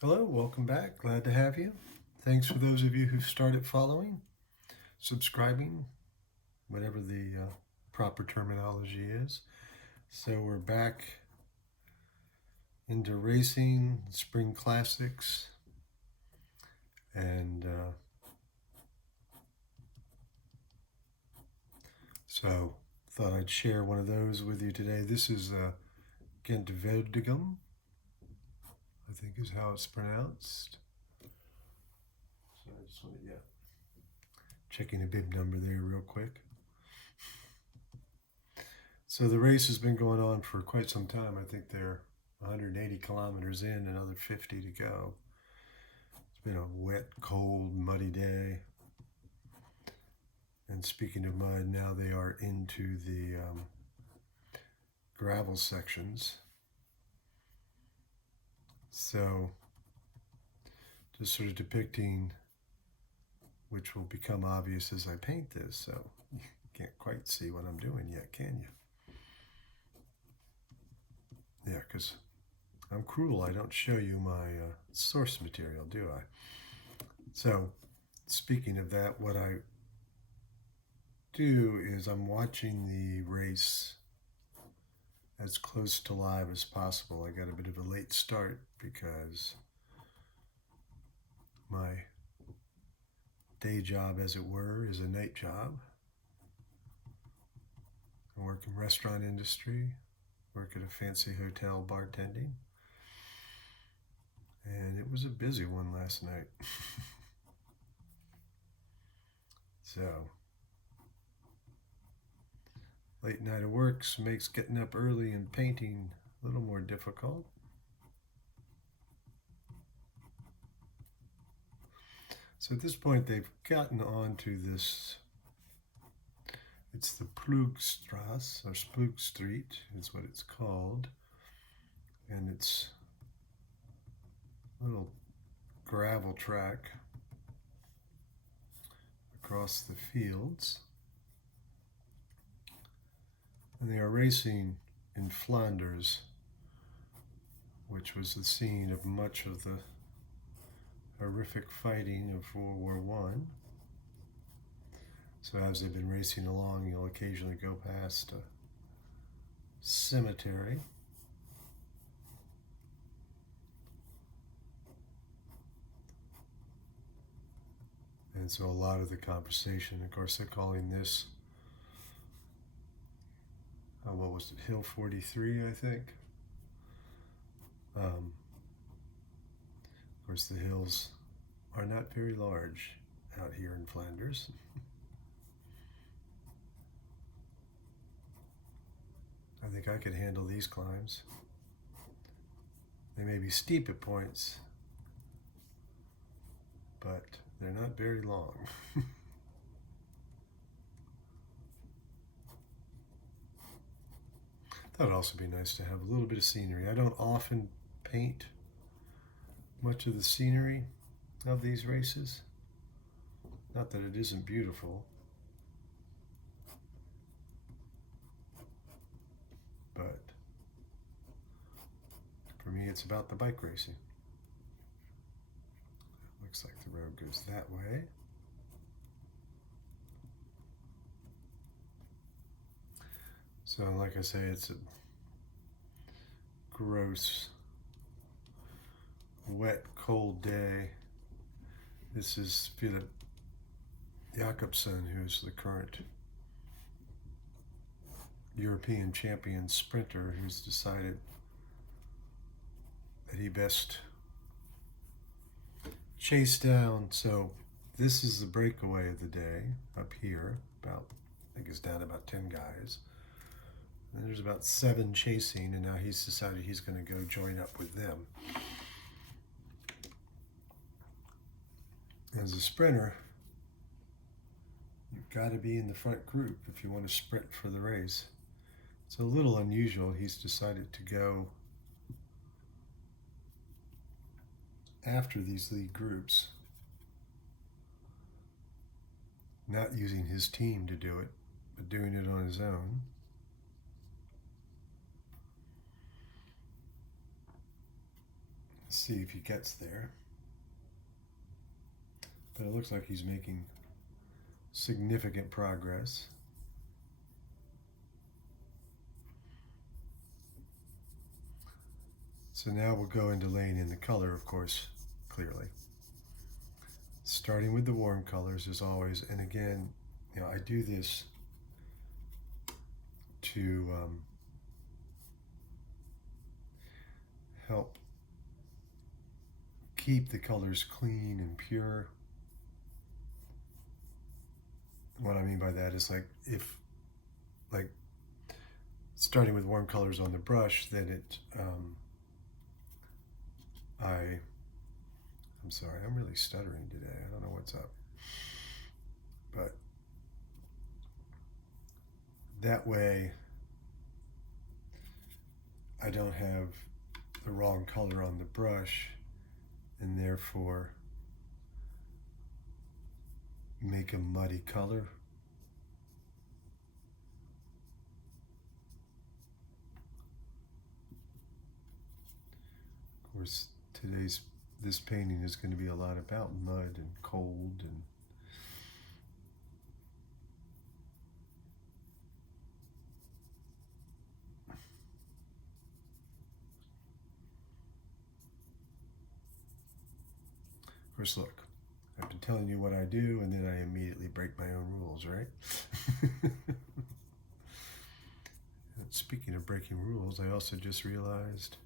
Hello, welcome back. Glad to have you. Thanks for those of you who've started following, subscribing, whatever the proper terminology is. So we're back into racing, spring classics, and so thought I'd share one of those with you today. This is Gent-Wevelgem, I think is how it's pronounced. So I just want to, checking a bib number there real quick. So the race has been going on for quite some time. I think they're 180 kilometers in, another 50 to go. It's been a wet, cold, muddy day. And speaking of mud, now they are into the gravel sections. So just sort of depicting, which will become obvious as I paint this. So you can't quite see what I'm doing yet, can you? Yeah, because I'm cruel. I don't show you my source material, do I? So speaking of that, what I do is I'm watching the race as close to live as possible. I got a bit of a late start because my day job, as it were, is a night job. I work in restaurant industry, work at a fancy hotel bartending, and it was a busy one last night. So late night of work makes getting up early and painting a little more difficult. So at this point, they've gotten onto this. It's the Plugstrasse, or Splug Street is what it's called. And it's a little gravel track across the fields. And they are racing in Flanders, which was the scene of much of the horrific fighting of World War I. So as they've been racing along, you'll occasionally go past a cemetery. And so a lot of the conversation, of course, they're calling this, what was it, Hill 43, I think. Of course, the hills are not very large out here in Flanders. I think I could handle these climbs. They may be steep at points, but they're not very long. That would also be nice to have a little bit of scenery. I don't often paint much of the scenery of these races. Not that it isn't beautiful, but for me it's about the bike racing. Looks like the road goes that way. So like I say, it's a gross, wet, cold day. This is Philip Jakobsen, who's the current European champion sprinter, who's decided that he best chase down. So this is the breakaway of the day up here. About, I think it's down about 10 guys. And there's about 7 chasing, and now he's decided he's going to go join up with them. As a sprinter, you've got to be in the front group if you want to sprint for the race. It's a little unusual. He's decided to go after these lead groups, not using his team to do it, but doing it on his own. Let's see if he gets there. But it looks like he's making significant progress. So now we'll go into laying in the color, of course, clearly. Starting with the warm colors as always, and again, you know, I do this to help keep the colors clean and pure. What I mean by that is like starting with warm colors on the brush, then it I'm sorry, I'm really stuttering today. I don't know what's up. But that way I don't have the wrong color on the brush and therefore make a muddy color. Of course, this painting is going to be a lot about mud and cold and of course, look, I've been telling you what I do and then I immediately break my own rules, right? Speaking of breaking rules, I also just realized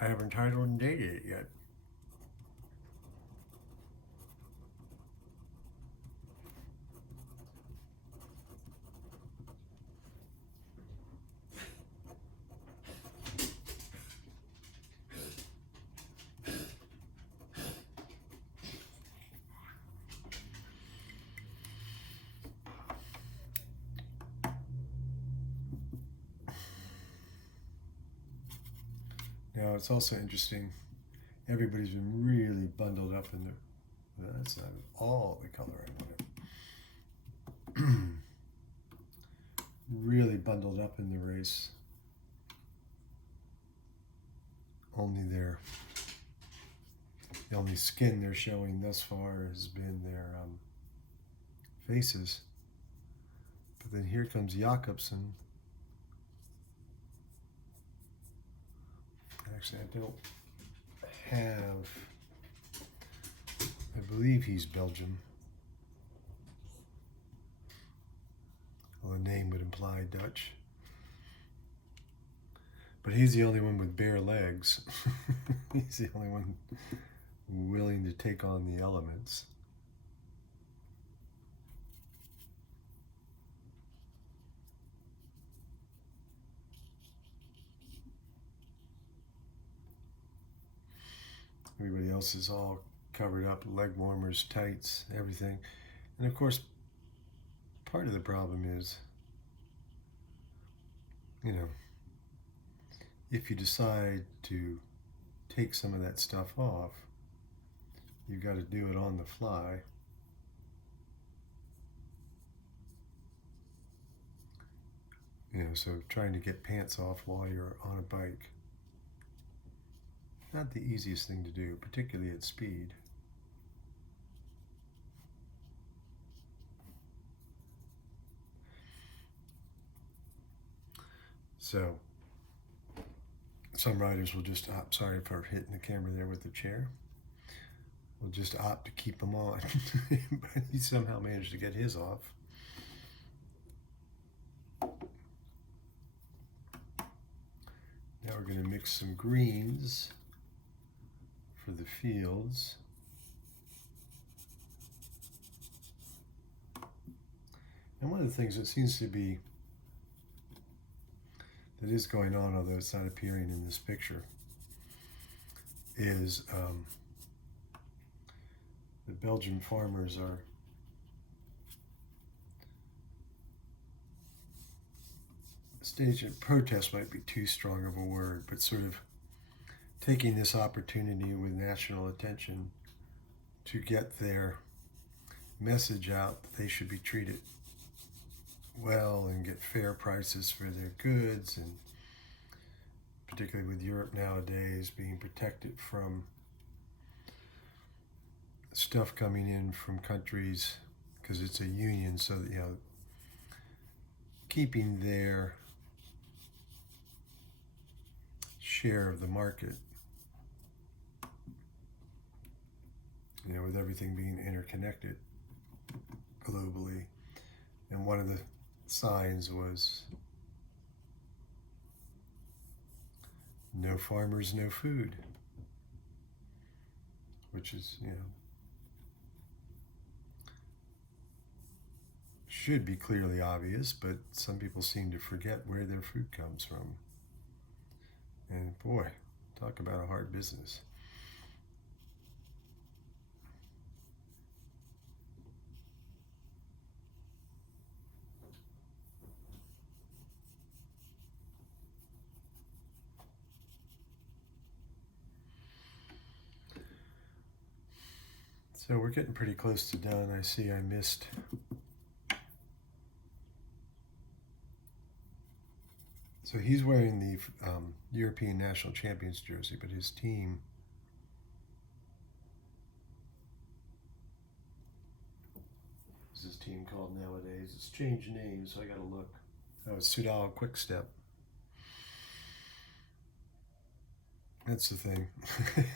I haven't titled and dated it yet. Now it's also interesting, everybody's been really bundled up in the, well, that's not at all the color I wanted. Really bundled up in the race. Only the only skin they're showing thus far has been their faces. But then here comes Jakobsen. Actually, I don't have, I believe he's Belgium. Well, the name would imply Dutch. But he's the only one with bare legs. He's the only one willing to take on the elements. Everybody else is all covered up, leg warmers, tights, everything. And of course, part of the problem is, you know, if you decide to take some of that stuff off, you've got to do it on the fly. You know, so trying to get pants off while you're on a bike, not the easiest thing to do, particularly at speed. So some riders will just opt, sorry for hitting the camera there with the chair, will just opt to keep them on. But he somehow managed to get his off. Now we're going to mix some greens for the fields. And one of the things that seems to be, that is going on, although it's not appearing in this picture, is the Belgian farmers are staging, protest might be too strong of a word, but sort of taking this opportunity with national attention to get their message out that they should be treated well and get fair prices for their goods, and particularly with Europe nowadays being protected from stuff coming in from countries because it's a union, so that, keeping their share of the market, with everything being interconnected globally. And one of the signs was no farmers, no food, which is, should be clearly obvious, but some people seem to forget where their food comes from. And boy, talk about a hard business. So we're getting pretty close to done. I see I missed so he's wearing the European National Champions jersey, but his team, what's his team called nowadays? It's changed names, so I gotta look. Oh, it's Sudal Quickstep. That's the thing.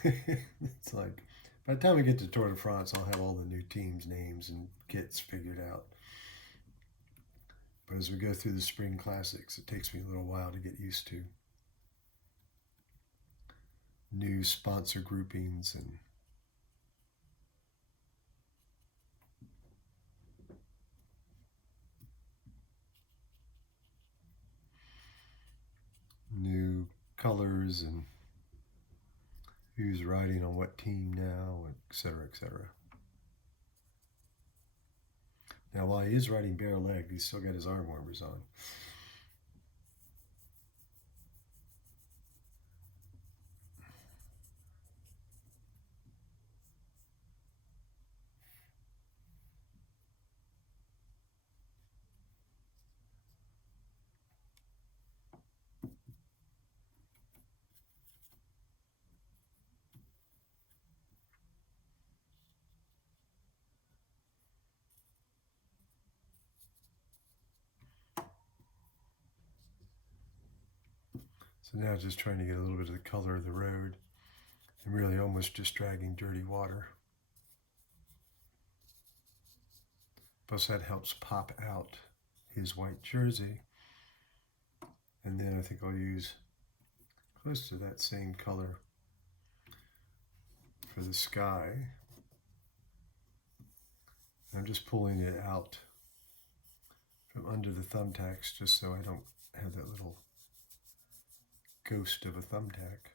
It's like, by the time we get to Tour de France, I'll have all the new teams' names and kits figured out. But as we go through the spring classics, it takes me a little while to get used to new sponsor groupings and new colors and who's riding on what team now, etc., etc. Now, while he is riding bare-legged, he's still got his arm warmers on. So now just trying to get a little bit of the color of the road and really almost just dragging dirty water. Plus that helps pop out his white jersey. And then I think I'll use close to that same color for the sky. I'm just pulling it out from under the thumbtacks just so I don't have that little ghost of a thumbtack.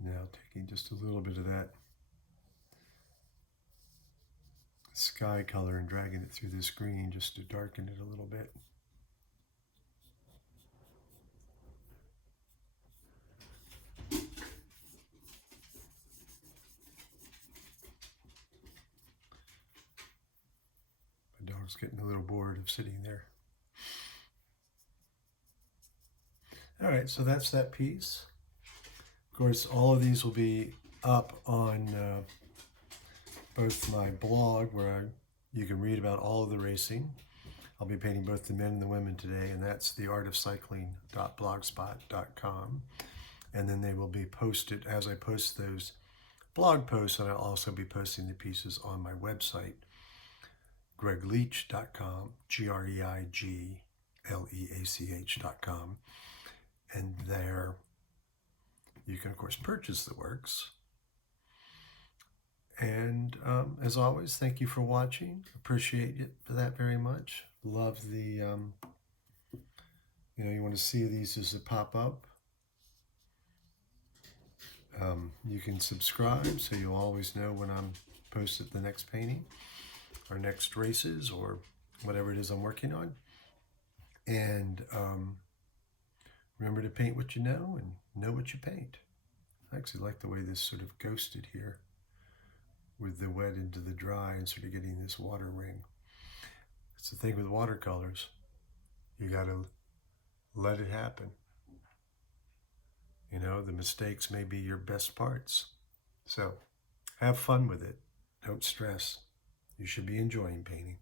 Now taking just a little bit of that sky color and dragging it through this green just to darken it a little bit. My dog's getting a little bored of sitting there. All right, so that's that piece. Of course, all of these will be up on both my blog where you can read about all of the racing. I'll be painting both the men and the women today, and that's theartofcycling.blogspot.com. And then they will be posted as I post those blog posts, and I'll also be posting the pieces on my website, gregleach.com, GREIGLEACH.com. And there you can, of course, purchase the works. And as always, thank you for watching. Appreciate it for that very much. Love the, you want to see these as a pop-up. You can subscribe so you'll always know when I'm posted the next painting or next races or whatever it is I'm working on. And remember to paint what you know and know what you paint. I actually like the way this sort of ghosted here with the wet into the dry and sort of getting this water ring. It's the thing with watercolors. You got to let it happen. You know, the mistakes may be your best parts. So have fun with it. Don't stress. You should be enjoying painting.